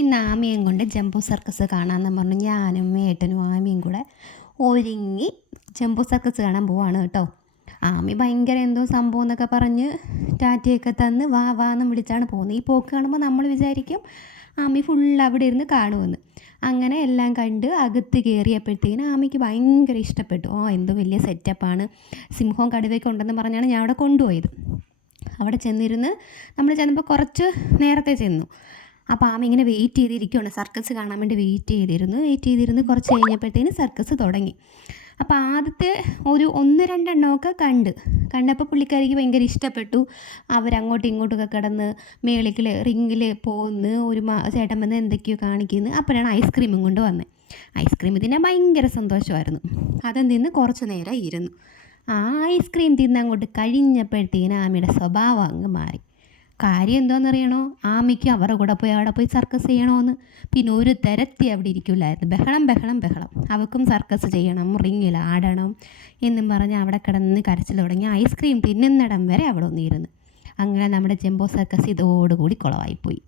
ഇന്ന് ആമിയും കൊണ്ട് jumbo circus കാണാമെന്ന് പറഞ്ഞു ഞാനും ഏട്ടനും ആമിയും കൂടെ ഒരുങ്ങി ജംബോ സർക്കസ് കാണാൻ പോവാണ് കേട്ടോ. ആമി ഭയങ്കര എന്തോ സംഭവം എന്നൊക്കെ പറഞ്ഞ് ടാറ്റയൊക്കെ തന്ന് വാ വാ എന്ന് വിളിച്ചാണ് പോകുന്നത്. ഈ പോക്ക് കാണുമ്പോൾ നമ്മൾ വിചാരിക്കും ആമി ഫുൾ അവിടെ ഇരുന്ന് കാണുമെന്ന്. അങ്ങനെ എല്ലാം കണ്ട് അകത്ത് കയറിയപ്പോഴത്തേക്കിനും ആമിക്ക് ഭയങ്കര ഇഷ്ടപ്പെട്ടു. എന്തോ വലിയ സെറ്റപ്പാണ്, സിംഹവും കടുവയൊക്കെ ഉണ്ടെന്ന് പറഞ്ഞാണ് ഞാൻ അവിടെ കൊണ്ടുപോയത്. അവിടെ ചെന്നിരുന്ന് നമ്മൾ ചെന്നപ്പോൾ കുറച്ച് നേരത്തെ ചെന്നു. അപ്പോൾ ആമ ഇങ്ങനെ വെയിറ്റ് ചെയ്തിരിക്കുകയാണ്, സർക്കസ് കാണാൻ വേണ്ടി വെയിറ്റ് ചെയ്തിരുന്ന് കുറച്ച് കഴിഞ്ഞപ്പോഴത്തേന് സർക്കസ് തുടങ്ങി. അപ്പോൾ ആദ്യത്തെ ഒരു 1-2 എണ്ണമൊക്കെ കണ്ടപ്പോൾ പുള്ളിക്കാരിക്ക് ഭയങ്കര ഇഷ്ടപ്പെട്ടു. അവരങ്ങോട്ടും ഇങ്ങോട്ടൊക്കെ കിടന്ന് മേളിൽ റിങ്ങിൽ പോകുന്നു, ഒരു ചേട്ടൻ വന്ന് എന്തൊക്കെയോ കാണിക്കുന്നു. അപ്പോഴാണ് ഐസ്ക്രീമും കൊണ്ട് വന്നത്. ഐസ്ക്രീം ഇതിനെ ഭയങ്കര സന്തോഷമായിരുന്നു. അതും തിന്ന് കുറച്ച് നേരം ഇരുന്നു. ആ ഐസ്ക്രീം തിന്നങ്ങോട്ട് കഴിഞ്ഞപ്പോഴത്തേന് ആമയുടെ സ്വഭാവം അങ്ങ് മാറി. കാര്യം എന്താണെന്നറിയണോ? ആമിക്ക് അവരുടെ കൂടെ പോയി അവിടെ പോയി സർക്കസ് ചെയ്യണമെന്ന്. പിന്നെ ഒരു തരത്തി അവിടെ ഇരിക്കില്ലായിരുന്നു. ബഹളം. അവൾക്കും സർക്കസ് ചെയ്യണം, റിങ്ങിൽ ആടണം എന്നും പറഞ്ഞ് അവിടെ കിടന്ന് കരച്ചിൽ തുടങ്ങി. ഐസ്ക്രീം തിന്നുന്നിടം വരെ അവിടെ ഒന്നിരുന്നു. അങ്ങനെ നമ്മുടെ ജംബോ സർക്കസ് ഇതോടുകൂടി കുളമായിപ്പോയി.